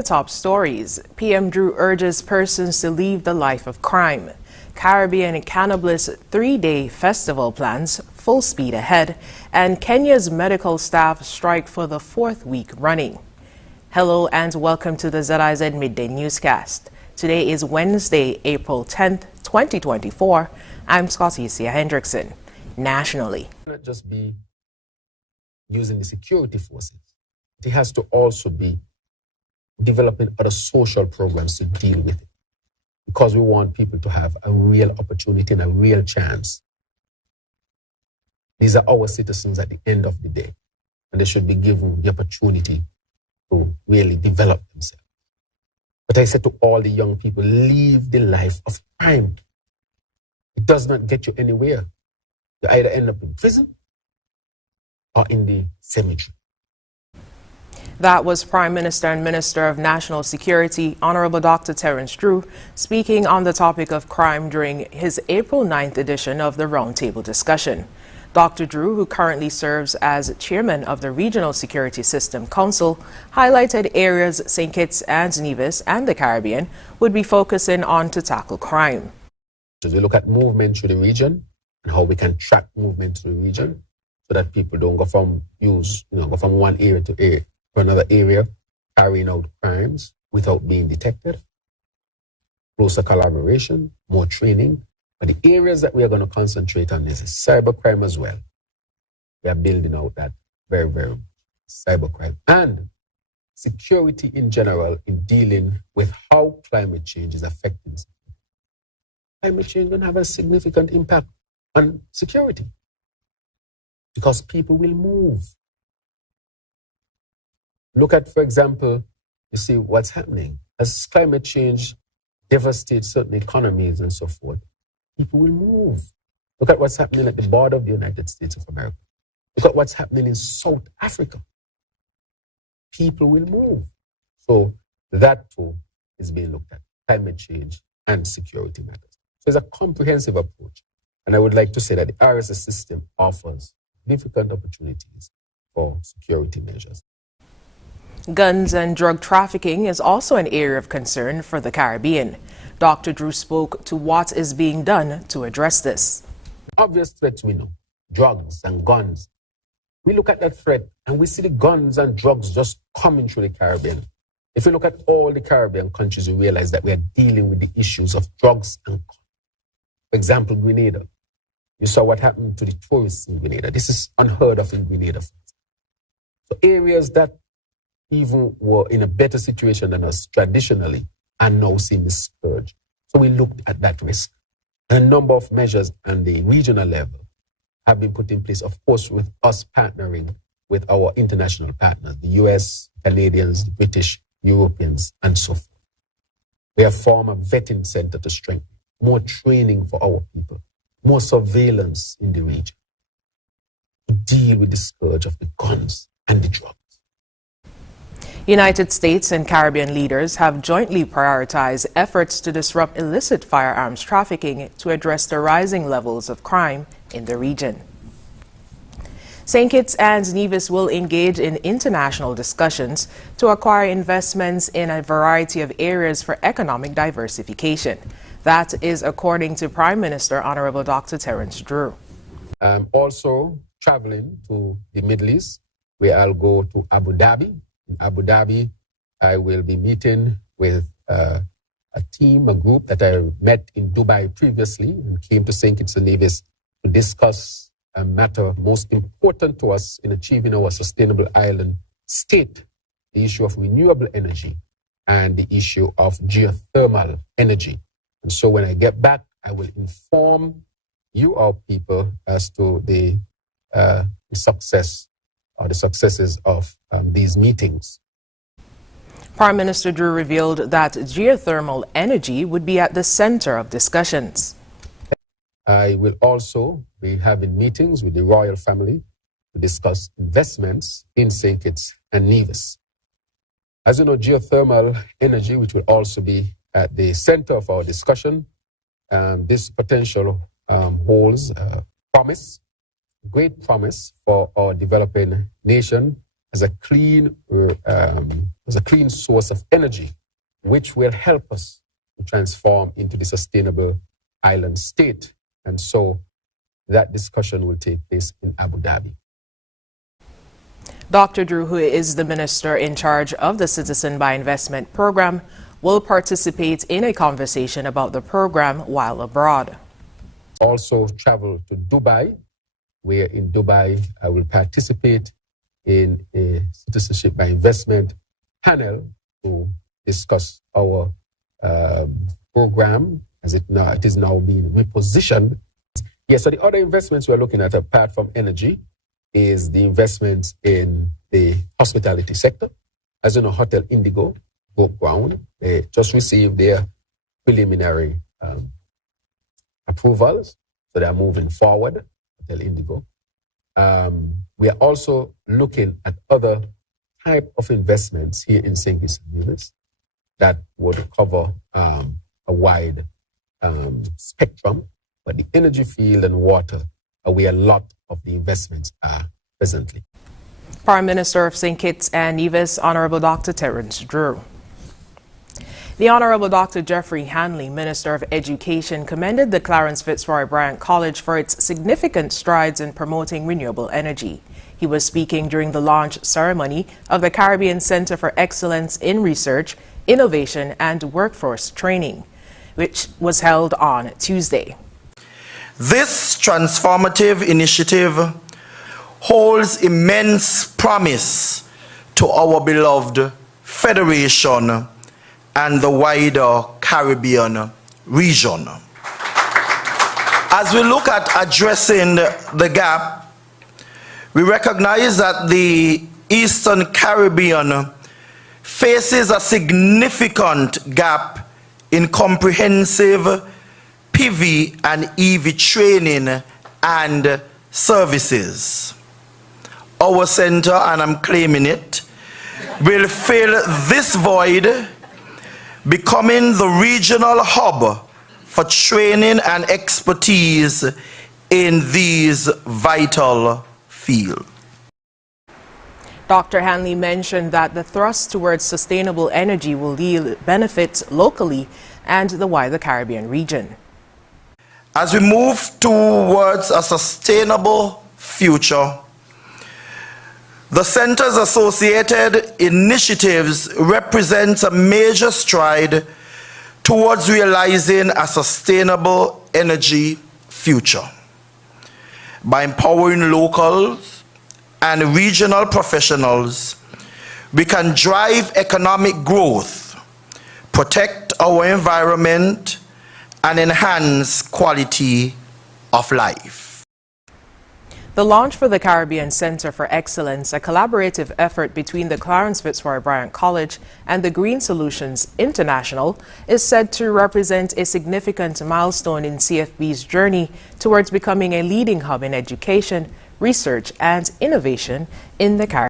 the top stories, PM Drew urges persons to leave the life of crime. Caribbean Cannibalist 3-day festival plans full speed ahead, and Kenya's medical staff strike for the 4th week running. Hello and welcome to the ZIZ Midday Newscast. Today is Wednesday, April 10th, 2024. I'm Scottisia Hendrickson. Nationally, Not just be using the security forces. It has to also be developing other social programs to deal with it, because we want people to have a real opportunity and a real chance. These are our citizens at the end of the day, and they should be given the opportunity to really develop themselves. But I said to all the young people, leave the life of crime. It does not get you anywhere. You either end up in prison or in the cemetery. that was Prime Minister and Minister of National Security, Honorable Dr. Terence Drew, speaking on the topic of crime during his April 9th edition of the Roundtable discussion. Dr. Drew, who currently serves as chairman of the Regional Security System Council, highlighted areas St. Kitts and Nevis and the Caribbean would be focusing on to tackle crime. As we look at movement through the region and how we can track movement through the region so that people don't go from one area to another area, carrying out crimes without being detected. Closer collaboration, more training. But the areas that we are going to concentrate on is cybercrime as well. We are building out that very cybercrime and security in general in dealing with how climate change is affecting us. Climate change is going to have a significant impact on security because people will move. Look at, for example, you see what's happening. As climate change devastates certain economies and so forth, people will move. Look at what's happening at the border of the United States of America. Look at what's happening in South Africa. People will move. So that too is being looked at, climate change and security matters. So it's a comprehensive approach. And I would like to say that the RSS system offers significant opportunities for security measures. Guns and drug trafficking is also an area of concern for the Caribbean. Dr. Drew spoke to what is being done to address this. Obvious threats we know, drugs and guns. We look at that threat and we see the guns and drugs just coming through the Caribbean. If we look at all the Caribbean countries, we realize that we are dealing with the issues of drugs and guns. For example, Grenada. You saw what happened to the tourists in Grenada. This is unheard of in Grenada. So areas that even were in a better situation than us traditionally are now seeing the scourge. So we looked at that risk. And a number of measures on the regional level have been put in place, of course, with us partnering with our international partners, the US, Canadians, the British, Europeans, and so forth. We have formed a vetting center to strengthen, more training for our people, more surveillance in the region to deal with the scourge of the guns and the drugs. United States and Caribbean leaders have jointly prioritized efforts to disrupt illicit firearms trafficking to address the rising levels of crime in the region. St. Kitts and Nevis will engage in international discussions to acquire investments in a variety of areas for economic diversification. That is according to Prime Minister Honorable Dr. Terence Drew. Also traveling to the Middle East, where I'll go to Abu Dhabi. In Abu Dhabi, I will be meeting with a team, a group that I met in Dubai previously and came to St. Kitts and Nevis to discuss a matter most important to us in achieving our sustainable island state, the issue of renewable energy and the issue of geothermal energy. And so when I get back, I will inform you, our people, as to the success or the successes of these meetings. Prime Minister Drew revealed that geothermal energy would be at the center of discussions. I will also be having meetings with the royal family to discuss investments in St. Kitts and Nevis. As you know, geothermal energy, which will also be at the center of our discussion, this potential holds promise, great promise for our developing nation as a clean source of energy, which will help us to transform into the sustainable island state. And so that discussion will take place in Abu Dhabi. Dr. Drew, who is the minister in charge of the Citizen by Investment program, will participate in a conversation about the program while abroad. Also travel to Dubai, where in Dubai I will participate in a Citizenship by Investment panel to discuss our program as it is now being repositioned. Yes, so the other investments we're looking at, apart from energy, is the investments in the hospitality sector. As you know, Hotel Indigo broke ground. They just received their preliminary approvals, so they are moving forward, Hotel Indigo. We are also looking at other type of investments here in St. Kitts and Nevis that would cover a wide spectrum, but the energy field and water are where a lot of the investments are presently. Prime Minister of St. Kitts and Nevis, Honorable Dr. Terence Drew. The Honorable Dr. Jeffrey Hanley, Minister of Education, commended the Clarence Fitzroy Bryant College for its significant strides in promoting renewable energy. He was speaking during the launch ceremony of the Caribbean Center for Excellence in Research, Innovation and Workforce Training, which was held on Tuesday. This transformative initiative holds immense promise to our beloved Federation and the wider Caribbean region. As we look at addressing the gap, we recognize that the Eastern Caribbean faces a significant gap in comprehensive PV and EV training and services. Our center, and I'm claiming it, will fill this void, becoming the regional hub for training and expertise in these vital fields. Dr. Hanley mentioned that the thrust towards sustainable energy will yield benefits locally and the wider Caribbean region. As we move towards a sustainable future, the Center's associated initiatives represent a major stride towards realizing a sustainable energy future. By empowering locals and regional professionals, we can drive economic growth, protect our environment, and enhance quality of life. The launch for the Caribbean Center for Excellence, a collaborative effort between the Clarence Fitzroy Bryant College and the Green Solutions International, is said to represent a significant milestone in CFB's journey towards becoming a leading hub in education, research, and innovation in the Caribbean.